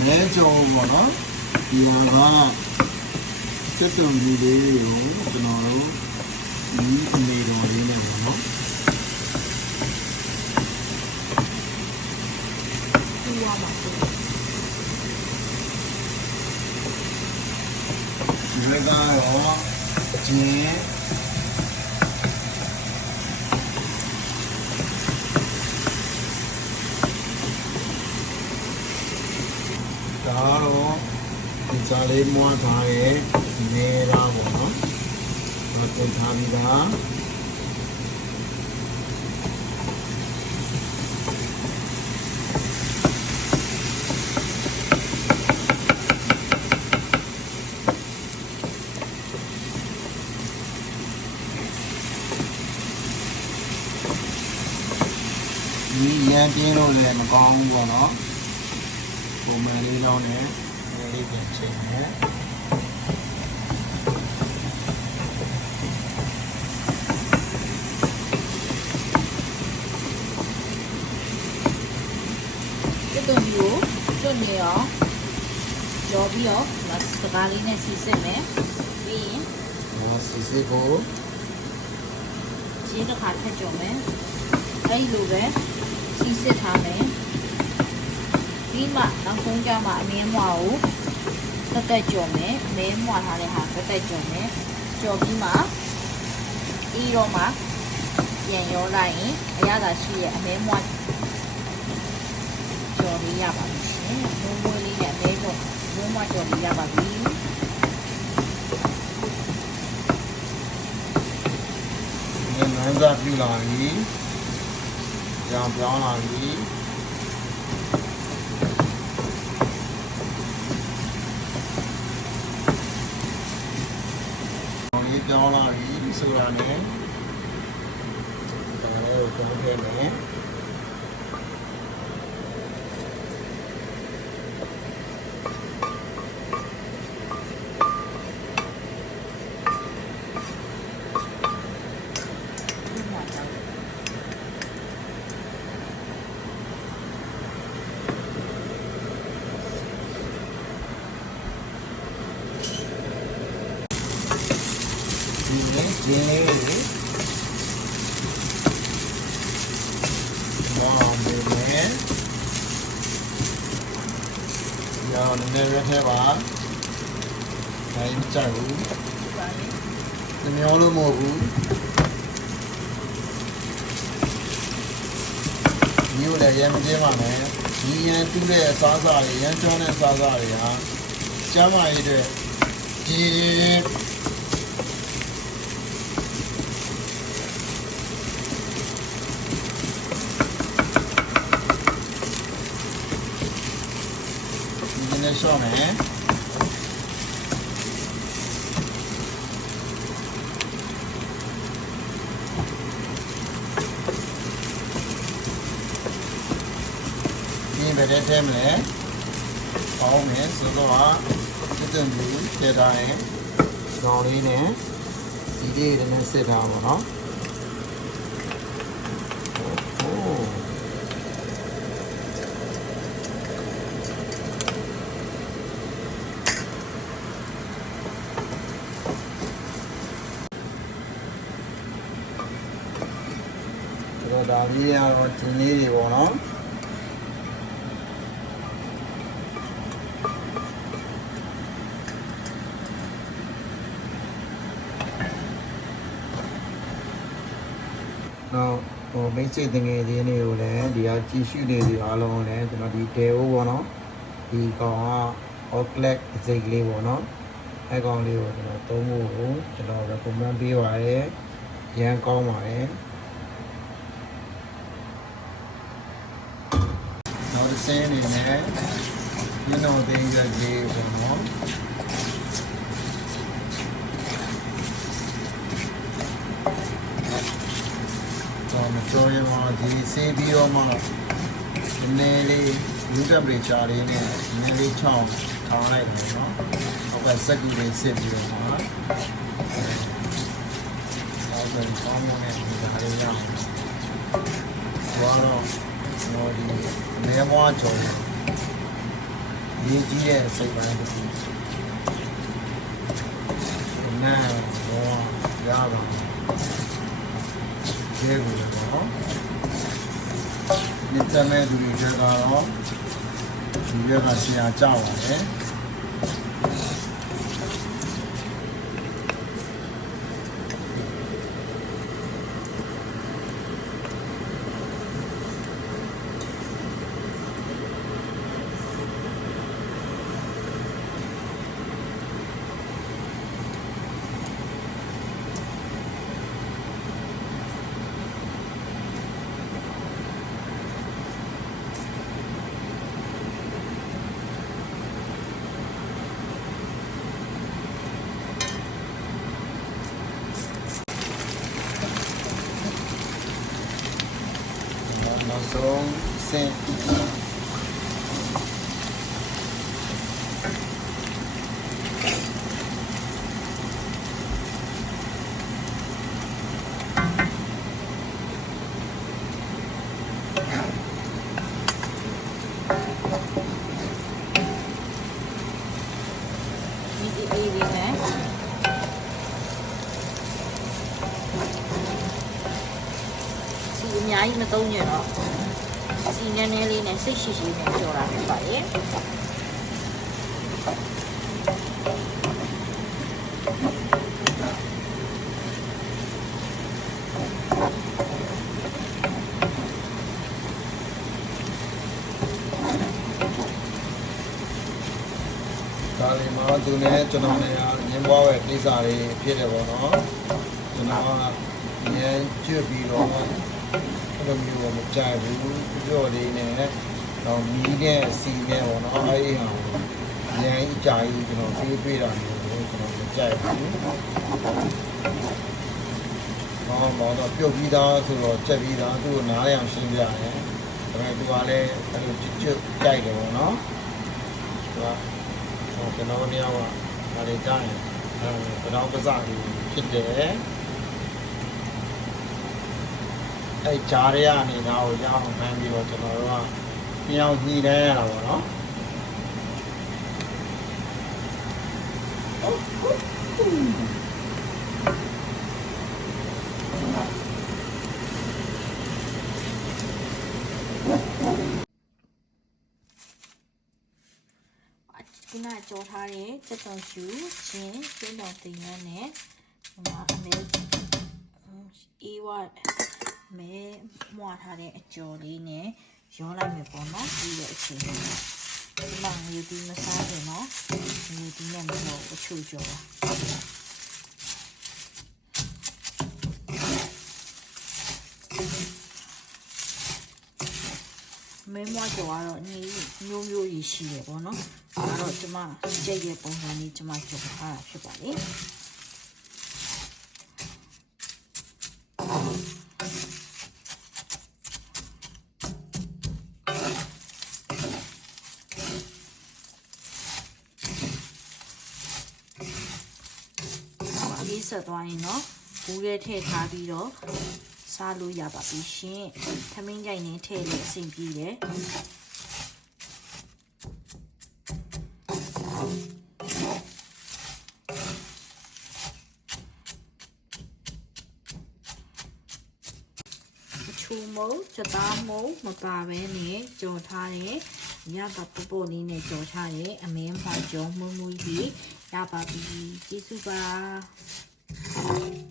မဲကြောပေါ့နော်ဒီဟာကတက်တုံကြီးလေးကိုကျွန်တော်တို့ဒီအနေတော်လေးနဲ့ပေါ့နော်ပြရမှာဆိုဒီဘက်ကတော့ဂျင်းဒါတော့ဒီ စားလေးမွားထားရဲ့နေရာပေါ့နော်ဒါတင်ထားပြီးသားဒီရန်ပြင်းလို့လည်းမကောင်းဘူးပေါ့နော်ပုံမှန်လေးတော့နဲ့နည်း လေးပြင်ချိန်နဲ့တက်တုံမျိုးကျွတ်နေအောင်ရောပြီးတော့ဒီစကားလေးနဲ့စီစစ်မယ်ပြီးရင်ဟောစစ်စစ်ကိုခြေတစ်ခါထည့်ကြုံမယ်အဲ့ဒီလိုပဲစီစစ်ထားမယ် ပြီးမှနောက်ဆုံးကြမှာအမင်းမွားကိုတက်တက်ကြုံမယ်အမင်းမွားထားတဲ့ဟာတက်တက်ကြုံမယ်ကြော်ပြီးမှဤတော့မှပြန်ရောလိုက်ရင်အရသာရှိရဲ့အမဲမွားကြော်လေးရပါပြီရှင်။မိုးမွေးလေးနဲ့အမဲကြော်မိုးမွားကြော်လေးရပါပြီငန်းနန်းစားပြူလာပြီကြောင်ပြောင်းလာပြီဒီပြောင်းလာပြီ ဆိုတာနဲ့ဒါလေးကိုပြောင်းခဲ့မယ်။မိုးမွား ဒီနေ့ဒီနေ့မောင်မေနဲ့ရောင်းနေရတဲ့ပါတိုင်းကြိုက်ဘူးပါလေ။နှမျောလို့မဟုတ်ဘူး။မျိုးလည်းရမ်းမကျင်းပါနဲ့။ဒီရန်တူးတဲ့အစားအစာတွေရမ်းကျွမ်းတဲ့အစားအစာတွေဟာကျန်းမာရေးအတွက်ဒီ ဒီနေ့ရှော့မယ်။ဒီဘယ်နဲ့ထဲမလဲ။ပေါင်းမယ်ဆိုတော့စစ်တမ်းဘူးထဲထားရင်ကောင်းလေးနဲ့ဒီလေးတွေနဲ့စစ်ထားပါတော့။ဟိုး ဆိုတော့ဒါလေးကတော့ဒီလေးတွေပေါ့နော်။နောက်ဟိုမိတ်ဆွေတငယ်ချင်းတွေကိုလည်းဒီဟာကြည့်ရှုနေစီအားလုံးလည်းကျွန်တော်ဒီတဲအိုးပေါ့နော်ဒီကောင်က outlet အစိတ်ကလေးပေါ့နော်အဲကောင်လေးကိုကျွန်တော်သုံးဖို့ကိုကျွန်တော် recommend ပေးပါတယ်ရန်ကောင်းပါတယ် နောက်တစ်ဆင်းအနေနဲ့ညနေသိန်းချက်ကြီးပေါ့နော်တော့မကြောရမှာဒီဆေးပြီးတော့မှနည်းနည်းလေးလူတက်ပရေချာလေးနဲ့နည်းနည်းလေးချောင်းထားလိုက်တယ်နော်။ဟုတ်ကဲ့စက်ကူလေးစစ်ပြီးတော့မှဟုတ်ကဲ့ကောင်းမွန်တဲ့ဒီဟာလေးရအောင်။ဘာတော့ တော့ဒီနေမွားကြော်ဒီရေးကြီးတဲ့စိတ်ပိုင်းတစ်ခုနာဘောရပါကျေးဇူးတော်ဒီတမဲသူတွေကတော့ဒီရကဆရာကြောက်ပါတယ် နောက်ဆုံးစင်ဒီဒီ အေးလေးမယ်စီအများကြီးမသုံးကြတော့စီနည်းနည်းလေးနဲ့စိတ်ရှိရှိနဲ့ကြော်တာဖြစ်ပါရဲ့ဒါလေးမှာသူနဲ့ကျွန်တော်နဲ့ညင်ပွားရဲ့ကိစ္စတွေဖြစ်တယ်ပေါ့နော်ကျွန်တော်ကညင်ကျွတ်ပြီးတော့ အဲ့လိုမျိုးမကြိုက်ဘူးပြော့လေးနဲ့တော့မီးနဲ့စီနဲ့ပေါ့နော်အဲ့ဒီဟာညင်အကြာကြီးကျွန်တော်ပြေးပြေးတာမျိုးကိုကျွန်တော်မကြိုက်ဘူးဟောမောတော့ပြုတ်ပြီးသားဆိုတော့ကြက်ပြီးသားသူ့ကိုနားရအောင်ရှင်းပြရတယ်ဒါပေမဲ့သူကလည်းအဲ့လိုကျွတ်ကျွတ်ကြိုက်တယ်ပေါ့နော်သူကဟိုကျွန်တော်တို့ကဒါတွေကြားရင်အဲကတော့ပစားကြီးဖြစ်တယ် အဲကြားရကနေတော့ရအောင်မှန်းပြီးတော့ကျွန်တော်တို့ကပြောင်းညှိနေရတာပေါ့နော်ခုနကြော်ထားတဲ့စက်တော်ရှူချင်းကျင်းတော်တင်ရမ်းနဲ့ဒီမှာအမေအေးဝ မဲမွာထားတဲ့အကျော်လေးနဲ့ရောလိုက်မယ်ပေါ့နော်ဒီရဲ့အချိန်လေးဒီမှာငွေဒီမစားဘူးနော်ငွေဒီနဲ့မဟုတ်အချို့ကျော်မဲမွားကျော်ကတော့ညီမျိုးမျိုးကြီးရှိတယ်ပေါ့နော်ဒါတော့ကျမကြက်ရဲ့ပုံစံလေးကျမကျော်ထားတာဖြစ်ပါလေ ဆက်သွားရင်တော့ဘူးထဲထည့်ထားပြီးတော့စားလို့ရပါပြီရှင်။သမင်းကြိုင်နဲ့ထည့်လို့အဆင်ပြေတယ်။အချူမုံချက်သားမုံမပါဘဲနဲ့ကြော်ထားတဲ့ရပါပပိုလေးနဲ့ကြော်ထားတဲ့အမင်းဖော်ကြော်မှုမှုကြီးရပါပြီကျေးဇူးပါ Bye.